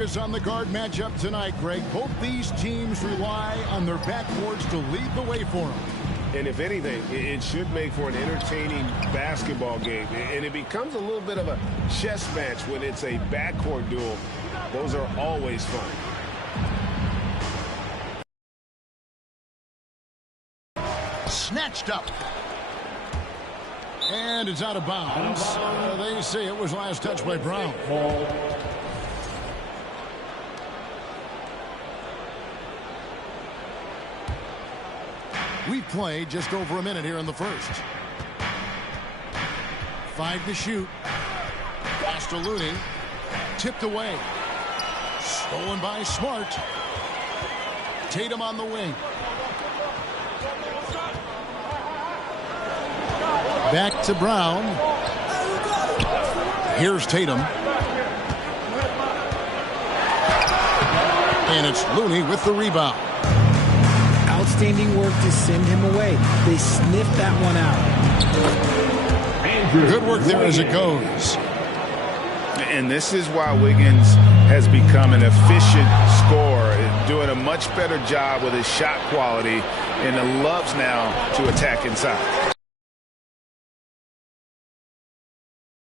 Is on the guard matchup tonight, Greg. Both these teams rely on their backboards to lead the way for them. And if anything, it should make for an entertaining basketball game. And it becomes a little bit of a chess match when it's a backcourt duel. Those are always fun. Snatched up. And it's out of bounds. They say it was last touched by Brown. We've played just over a minute here in the first. 5 to shoot. Pass to Looney. Tipped away. Stolen by Smart. Tatum on the wing. Back to Brown. Here's Tatum. And it's Looney with the rebound. Outstanding work to send him away. They sniffed that one out. Good work there as it goes. And this is why Wiggins has become an efficient scorer, doing a much better job with his shot quality, and loves now to attack inside.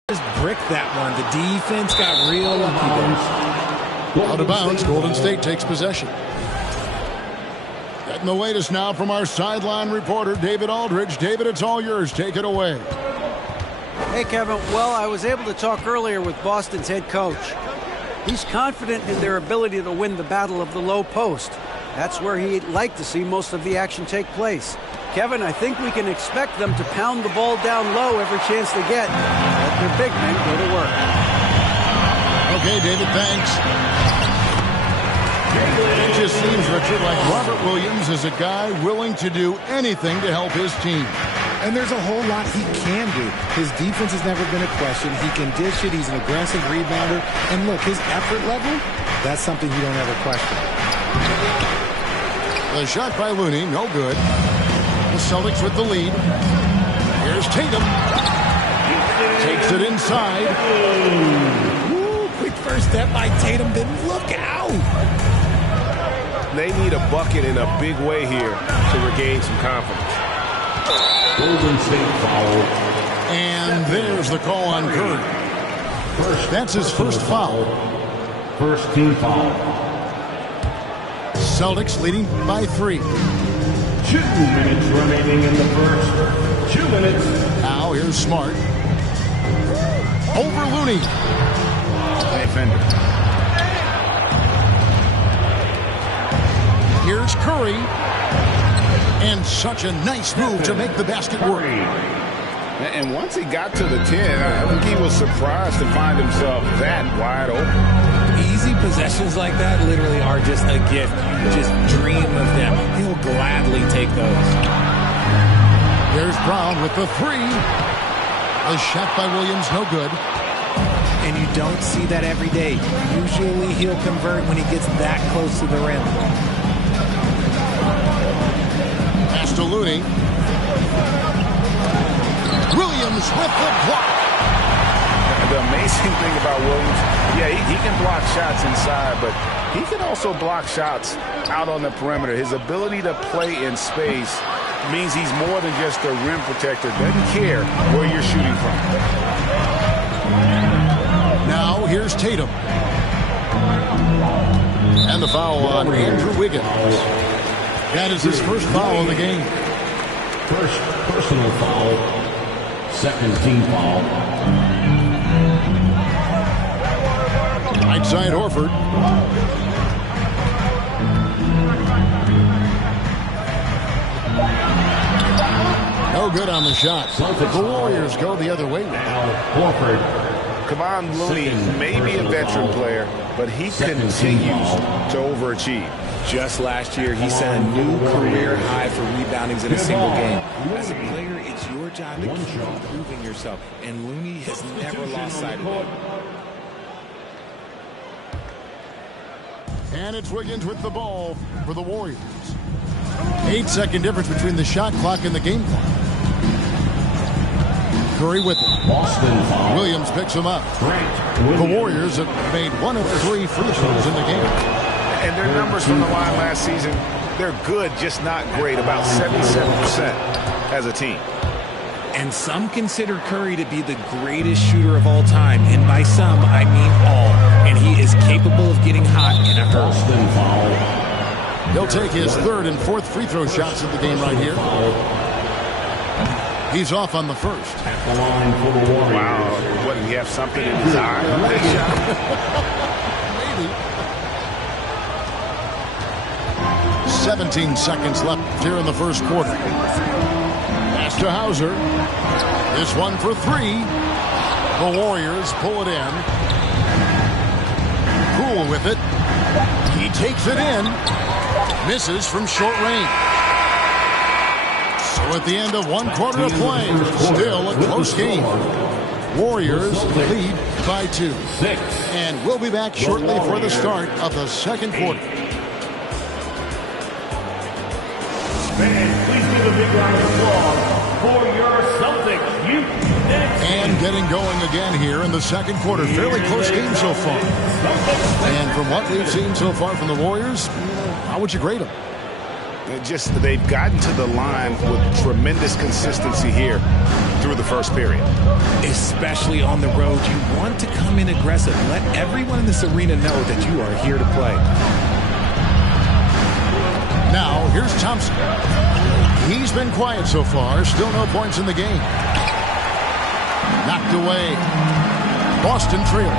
Just bricked that one. The defense got real lucky there. Out of bounds, Golden State takes possession. Getting the latest now from our sideline reporter, David Aldridge. David, it's all yours. Take it away. Hey, Kevin. Well, I was able to talk earlier with Boston's head coach. He's confident in their ability to win the battle of the low post. That's where he'd like to see most of the action take place. Kevin, I think we can expect them to pound the ball down low every chance they get. Let their big men go to work. Okay, David, thanks. It just seems, Richard, like Robert Williams is a guy willing to do anything to help his team. And there's a whole lot he can do. His defense has never been a question. He can dish it. He's an aggressive rebounder. And look, his effort level, that's something you don't ever question. The shot by Looney, no good. The Celtics with the lead. Here's Tatum. Takes it inside. Ooh, quick first step by Tatum. Then look out. They need a bucket in a big way here to regain some confidence. Golden State foul. And there's the call on Curry. That's his first foul. First team foul. Celtics leading by 3. 2 minutes remaining in the first. 2 minutes. Now here's Smart. Over Looney. Defender. Here's Curry. And such a nice move to make the basket work. And once he got to the 10, I think he was surprised to find himself that wide open. Easy possessions like that literally are just a gift. You just dream of them. He'll gladly take those. There's Brown with the 3. A shot by Williams, no good. And you don't see that every day. Usually he'll convert when he gets that close to the rim. Pass to Looney. Williams with the block. The amazing thing about Williams, yeah, he can block shots inside, but he can also block shots out on the perimeter. His ability to play in space means he's more than just a rim protector. Doesn't care where you're shooting from. Now here's Tatum. And the foul on Andrew Wiggins. That is his first foul of the game. First personal foul. Second team foul. Right side Horford. No good on the shot. The Warriors go the other way now. Horford. Kevon Looney may be a veteran player, but he continues to overachieve. Just last year, he set a new career high for reboundings in a single game. As a player, it's your job to keep improving yourself, and Looney has never lost sight of it. And it's Wiggins with the ball for the Warriors. 8-second difference between the shot clock and the game clock. Curry with it. Williams picks him up. The Warriors have made 1 of 3 free throws in the game. And their numbers from the line last season, they're good, just not great, about 77% as a team. And some consider Curry to be the greatest shooter of all time. And by some, I mean all. And he is capable of getting hot in a hurry. He'll take his 3rd and 4th free throw shots of the game right here. He's off on the first. Wow. What, did he have something in his eye on that shot? Maybe. 17 seconds left here in the first quarter. Pass to Hauser. This one for 3. The Warriors pull it in. Poole with it. He takes it in. Misses from short range. So at the end of 1 quarter of play, still a close game. Warriors lead by 2. And we'll be back shortly for the start of the second quarter. Fans, please give a big round of applause for your Celtics. And getting going again here in the second quarter. Fairly close game so far. And from what we've seen so far from the Warriors, how would you grade them? They've gotten to the line with tremendous consistency here through the first period. Especially on the road, you want to come in aggressive. Let everyone in this arena know that you are here to play. Now, here's Thompson. He's been quiet so far. Still no points in the game. Knocked away. Boston trailing.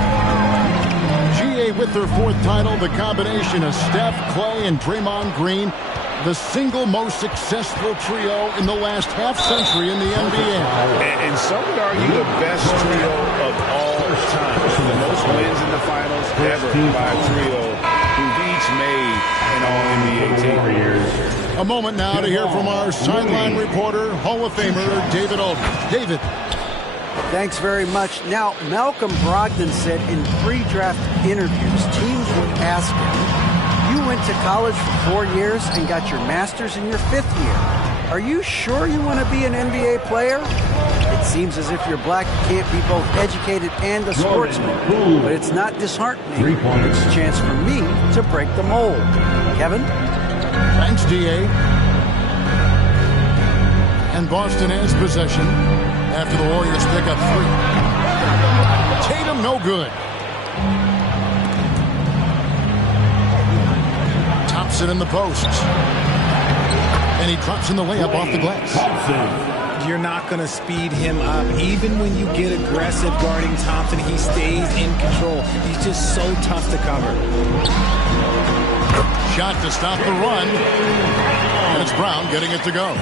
GA with their 4th title. The combination of Steph, Clay, and Draymond Green. The single most successful trio in the last half-century in the NBA. And some would argue the best trio of all time. The most wins in the finals ever by a trio who've each made an All-NBA team. A moment now to hear from our sideline reporter, Hall of Famer David Aldridge. David. Thanks very much. Now, Malcolm Brogdon said in pre-draft interviews, teams would ask him, you went to college for 4 years and got your master's in your 5th year. Are you sure you want to be an NBA player? It seems as if you're black, you can't be both educated and a sportsman. But it's not disheartening. It's a chance for me to break the mold. Kevin? Thanks, D.A. And Boston has possession after the Warriors pick up 3. Tatum no good. Thompson in the post. And he drops in the layup off the glass. You're not going to speed him up. Even when you get aggressive guarding Thompson, he stays in control. He's just so tough to cover. Shot to stop the run. And it's Brown getting it to go.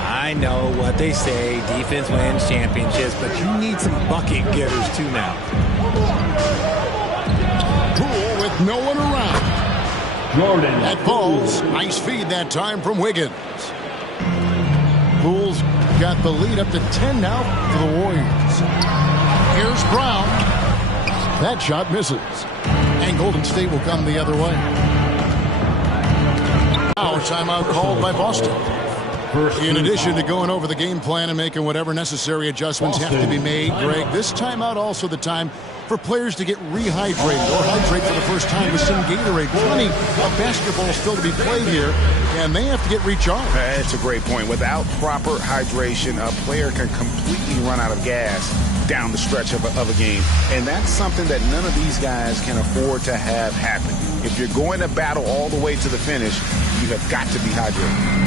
I know what they say, defense wins championships, but you need some bucket getters too now. Poole with no one around. Jordan. That falls. Nice feed that time from Wiggins. Poole's got the lead up to 10 now for the Warriors. Here's Brown. That shot misses. And Golden State will come the other way. Now a timeout called by Boston. In addition to going over the game plan and making whatever necessary adjustments have to be made, Greg, this timeout also the time for players to get rehydrated or hydrate for the first time with some Gatorade. Plenty of basketball still to be played here, and they have to get recharged. That's a great point. Without proper hydration, a player can completely run out of gas down the stretch of a game. And that's something that none of these guys can afford to have happen. If you're going to battle all the way to the finish, you have got to be hydrated.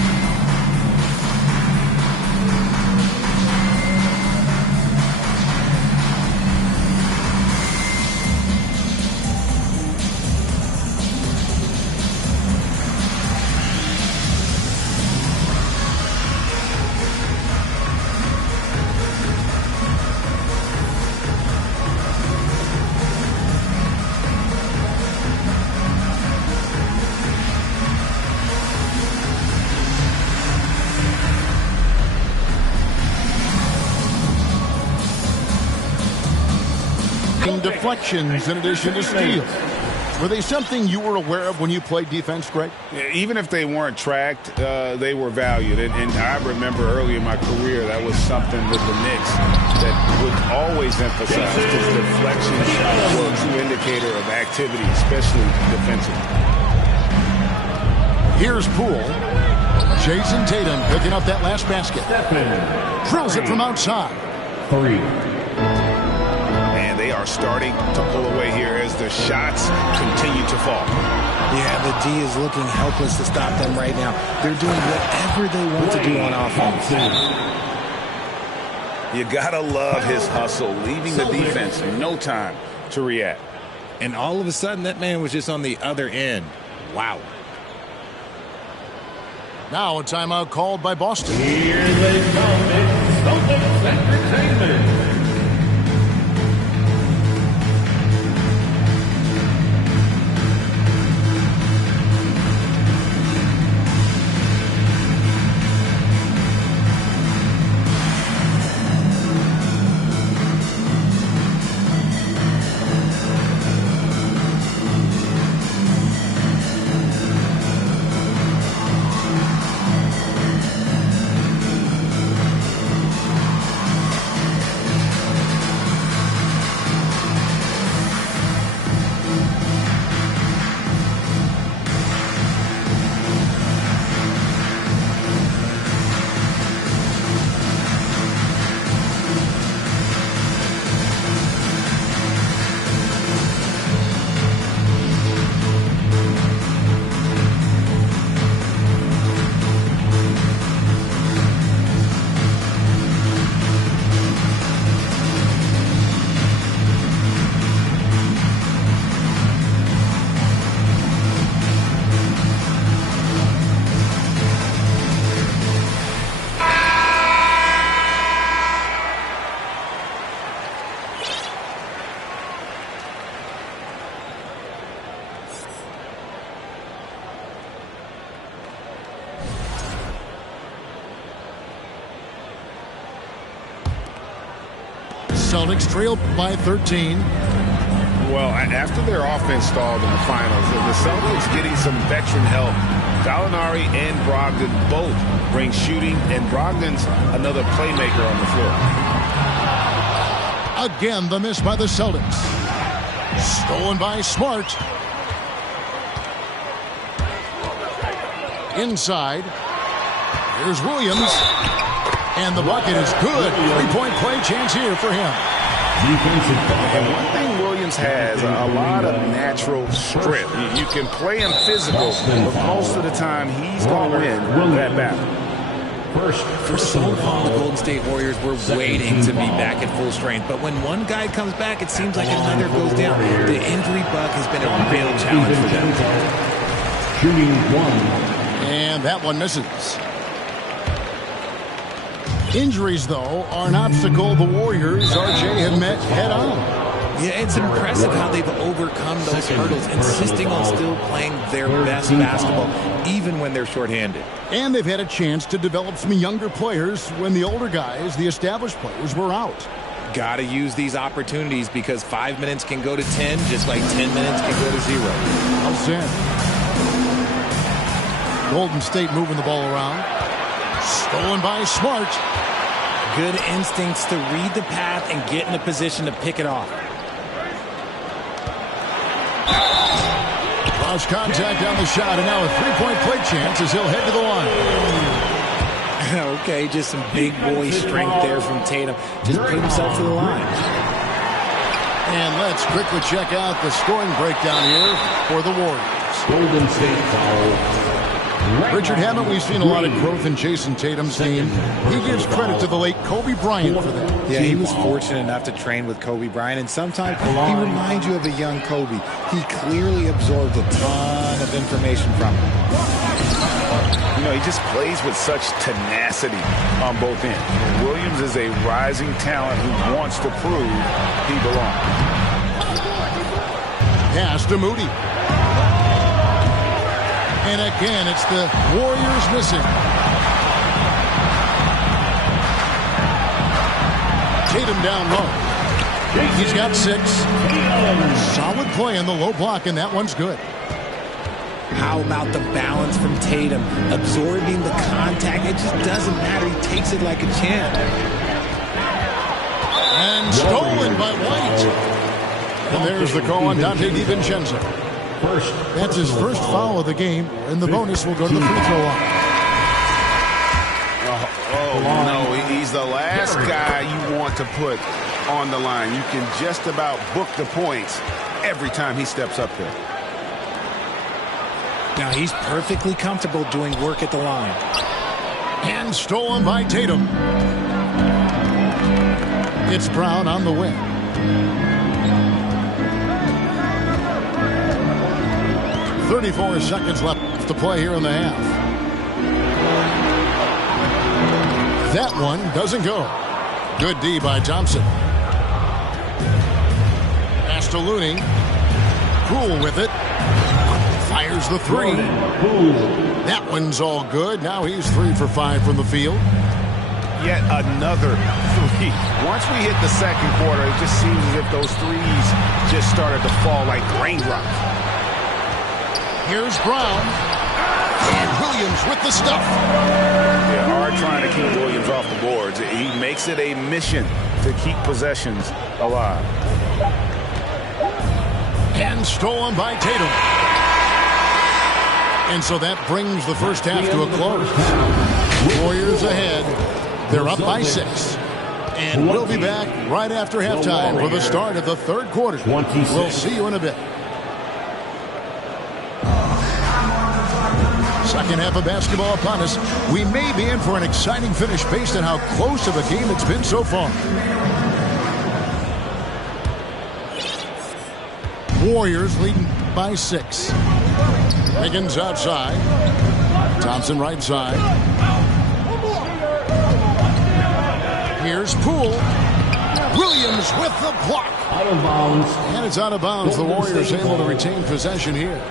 Deflections in addition to steals. Were they something you were aware of when you played defense, Greg? Even if they weren't tracked, they were valued. And I remember early in my career, that was something with the Knicks that would always emphasize, because deflection was a true indicator of activity, especially defensively. Here's Poole. Jason Tatum picking up that last basket. Drills it from outside. 3. And they are starting to pull away here as the shots continue to fall. Yeah, the D is looking helpless to stop them right now. They're doing whatever they want to do on offense. You gotta love his hustle, leaving the defense in no time to react. And all of a sudden, that man was just on the other end. Wow. Now a timeout called by Boston. Here they come. It's Celtics Entertainment. Celtics trailed by 13. Well, after their offense stalled in the finals, the Celtics getting some veteran help. Gallinari and Brogdon both bring shooting, and Brogdon's another playmaker on the floor. Again, the miss by the Celtics. Stolen by Smart. Inside. Here's Williams. And the bucket is good. Three-point play chance here for him. And one thing Williams has, a lot of natural strength. You can play him physical, but most of the time he's going to win that battle. For so long, the Golden State Warriors were waiting to be back at full strength. But when one guy comes back, it seems like another goes down. The injury bug has been a real challenge for them. Shooting 1. And that one misses. Injuries, though, are an obstacle the Warriors, RJ, have met head-on. Yeah, it's impressive how they've overcome those hurdles, insisting on still playing their best basketball, even when they're shorthanded. And they've had a chance to develop some younger players when the older guys, the established players, were out. Got to use these opportunities because 5 minutes can go to 10, just like 10 minutes can go to 0. Well said. Golden State moving the ball around. Stolen by Smart. Good instincts to read the path and get in a position to pick it off. Lost contact on the shot, and now a three-point play chance as he'll head to the line. Okay, just some big boy strength there from Tatum. Just put himself to the line. And let's quickly check out the scoring breakdown here for the Warriors. Golden State foul. Richard, haven't we seen a lot of growth in Jason Tatum's game? He gives credit to the late Kobe Bryant for that. Yeah, he was fortunate enough to train with Kobe Bryant, and sometimes he reminds you of a young Kobe. He clearly absorbed a ton of information from him. You know, he just plays with such tenacity on both ends. Williams is a rising talent who wants to prove he belongs. Pass to Moody. And again, it's the Warriors missing. Tatum down low. He's got 6. Solid play in the low block, and that one's good. How about the balance from Tatum? Absorbing the contact. It just doesn't matter. He takes it like a champ. And stolen by White. And there's the call on Dante DiVincenzo. That's his first foul of the game, and the bonus will go to the free throw line. Oh, no, he's the last guy you want to put on the line. You can just about book the points every time he steps up there. Now he's perfectly comfortable doing work at the line. And stolen by Tatum. It's Brown on the wing. .34 seconds left to play here in the half. That one doesn't go. Good D by Thompson. Pass to Looney. Poole with it. Fires the 3. That one's all good. Now he's 3 for 5 from the field. Yet another 3. Once we hit the second quarter, it just seems as if those threes just started to fall like raindrops. Here's Brown. And Williams with the stuff. They are trying to keep Williams off the boards. He makes it a mission to keep possessions alive. And stolen by Tatum. And so that brings the first half to a close. Warriors ahead. They're up by 6. And we'll be back right after halftime for the start of the third quarter. We'll see you in a bit. Second half of basketball upon us. We may be in for an exciting finish based on how close of a game it's been so far. Warriors leading by 6. Wiggins outside. Thompson right side. Here's Poole. Williams with the block. Out of bounds. And it's out of bounds. The Warriors able to retain possession here.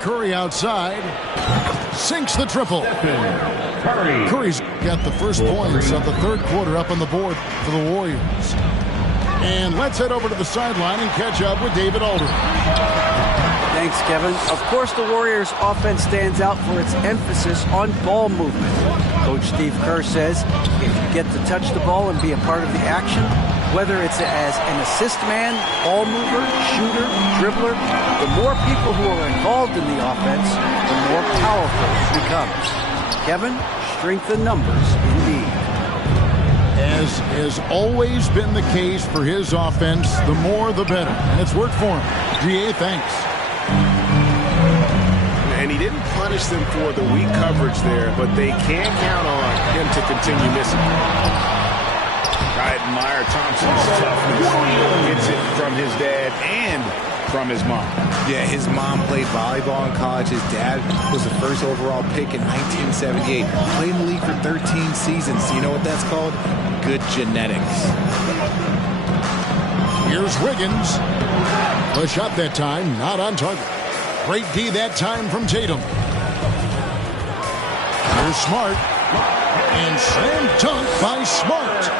Curry outside. Sinks the triple. Curry's got the first points of the third quarter up on the board for the Warriors. And let's head over to the sideline and catch up with David Aldridge. Thanks, Kevin. Of course, the Warriors' offense stands out for its emphasis on ball movement. Coach Steve Kerr says if you get to touch the ball and be a part of the action, whether it's as an assist man, ball mover, shooter, dribbler, the more people who are involved in the offense, the more powerful it becomes. Kevin, strength in numbers indeed. As has always been the case for his offense, the more the better. And it's worked for him. DA, thanks. And he didn't punish them for the weak coverage there, but they can count on him to continue missing. I admire Thompson's toughness. Gets it from his dad and from his mom. Yeah, his mom played volleyball in college. His dad was the first overall pick in 1978. Played in the league for 13 seasons. You know what that's called? Good genetics. Here's Wiggins. The shot that time, not on target. Great D that time from Tatum. Here's Smart. And slam dunk by Smart.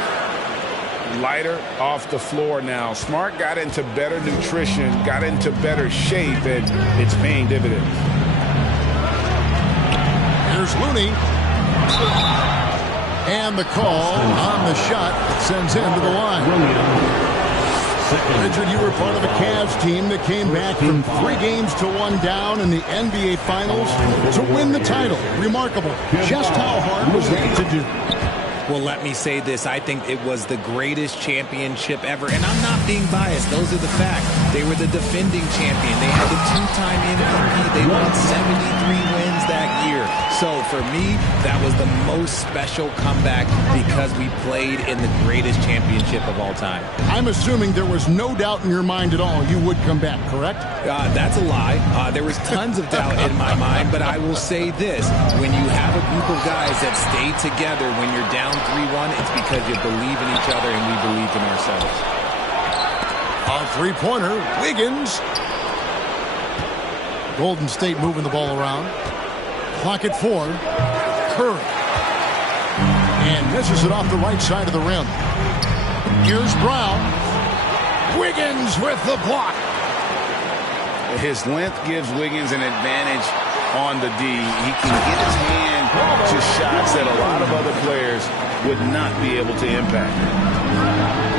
Lighter off the floor now. Smart got into better nutrition, got into better shape, and it's paying dividends. Here's Looney. And the call on the shot sends him to the line. Richard, you were part of a Cavs team that came back from 3 games to 1 down in the NBA Finals to win the title. Remarkable. Just how hard was that to do? Well, let me say this. I think it was the greatest championship ever. And I'm not being biased. Those are the facts. They were the defending champion. They had the 2-time MVP. They won 73 wins that year. So for me, that was the most special comeback because we played in the greatest championship of all time. I'm assuming there was no doubt in your mind at all you would come back, correct? That's a lie. There was tons of doubt in my mind, but I will say this. When you have a group of guys that stay together when you're down 3-1, it's because you believe in each other and we believed in ourselves. A three-pointer, Wiggins. Golden State moving the ball around. Clock at 4. Curry. And misses it off the right side of the rim. Here's Brown. Wiggins with the block. His length gives Wiggins an advantage on the D. He can get his hand to shots that a lot of other players would not be able to impact.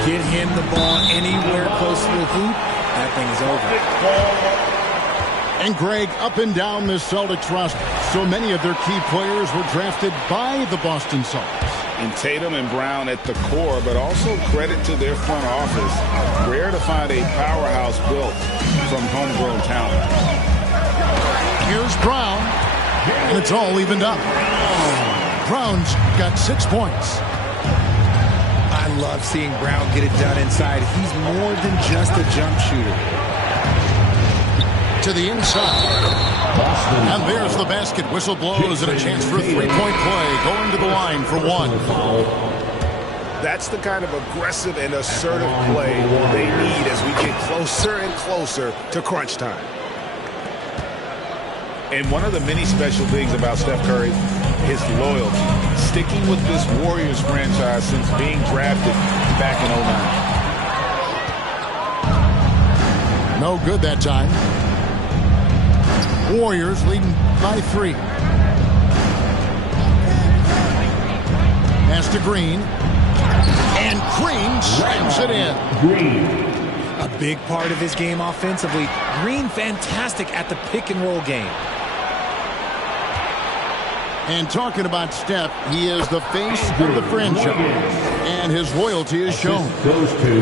Get him the ball anywhere close to the hoop, that thing is over. And Greg, up and down this Celtics roster, so many of their key players were drafted by the Boston Celtics. And Tatum and Brown at the core, but also credit to their front office. Rare to find a powerhouse built from homegrown talent. Here's Brown, and it's all evened up. Brown's got 6 points. I love seeing Brown get it done inside. He's more than just a jump shooter. To the inside. And there's the basket. Whistle blows and a chance for a three-point play. Going to the line for 1. That's the kind of aggressive and assertive play they need as we get closer and closer to crunch time. And one of the many special things about Steph Curry, his loyalty. Sticking with this Warriors franchise since being drafted back in 2009. No good that time. Warriors leading by 3. Pass to Green. And Green slams it in. A big part of his game offensively. Green fantastic at the pick and roll game. And talking about Steph, he is the face of the franchise. And his loyalty is shown.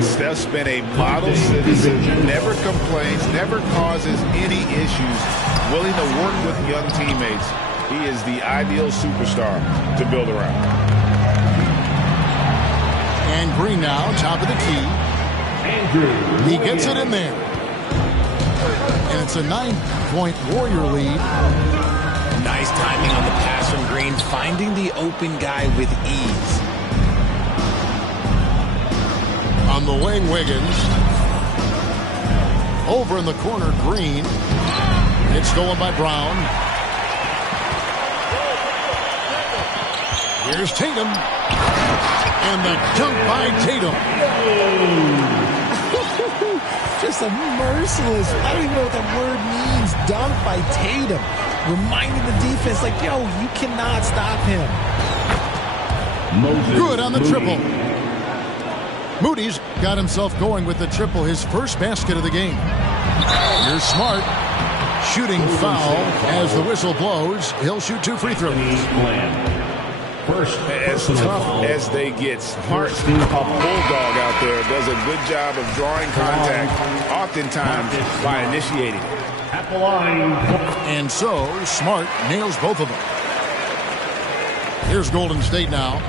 Steph's been a model citizen. Never complains, never causes any issues. Willing to work with young teammates. He is the ideal superstar to build around. And Green now, top of the key. He gets it in there. And it's a 9-point Warrior lead. Nice timing on the pass from Green, finding the open guy with ease. On the wing, Wiggins. Over in the corner, Green. It's stolen by Brown. Here's Tatum. And the dunk by Tatum. Just a merciless, I don't even know what that word means, dunk by Tatum. Reminding the defense, like, yo, you cannot stop him. Good on the triple. Moody's got himself going with the triple, his first basket of the game. Here's Smart. Shooting foul as the whistle blows. He'll shoot 2 free throws. As tough as they get, Smart, a bulldog out there, does a good job of drawing contact, oftentimes by initiating it. At the line. And so, Smart nails both of them. Here's Golden State now.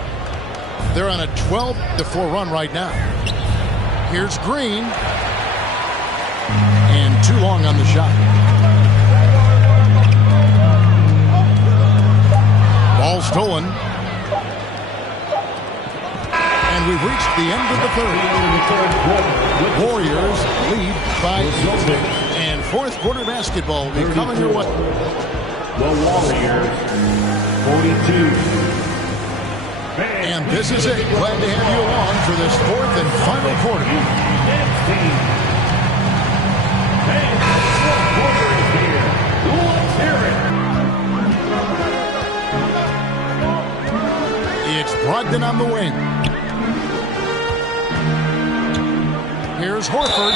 They're on a 12-4 run right now. Here's Green. And too long on the shot. Ball stolen. And we've reached the end of the third. Warriors lead by 8. And fourth quarter basketball will be coming your way. The Warriors, 42. And this is it. Glad to have you along for this fourth and final quarter. It's Brogdon on the wing. Here's Horford.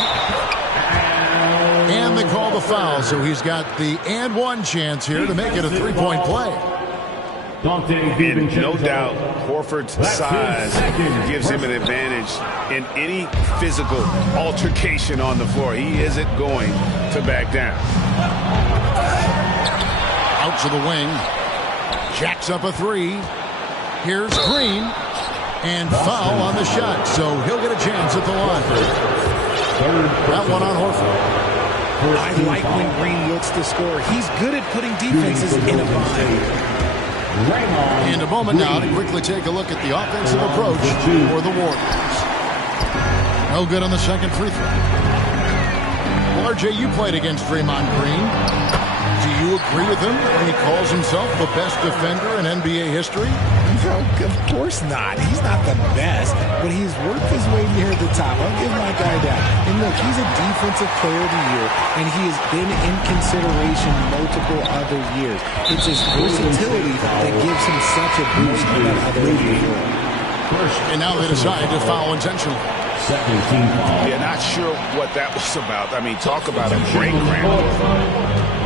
And they call the foul, so he's got the and one chance here to make it a three-point play. And no doubt, Horford's size gives him an advantage in any physical altercation on the floor. He isn't going to back down. Out to the wing. Jacks up a 3. Here's Green. And foul on the shot, so he'll get a chance at the line. That one on Horford. I like when Green looks to score. He's good at putting defenses in a bind. And a moment now to quickly take a look at the offensive approach for the Warriors. No good on the second free throw. Well, RJ, you played against Draymond Green. Do you agree with him when he calls himself the best defender in NBA history? No, of course not. He's not the best, but he's worked his way near the top. I'll give my guy that. And look, he's a defensive player of the year, and he has been in consideration multiple other years. It's his versatility that gives him such a boost on that other year. And now they decide to foul intentionally. Second team foul. Yeah, not sure what that was about. I mean, talk about a great grandpa.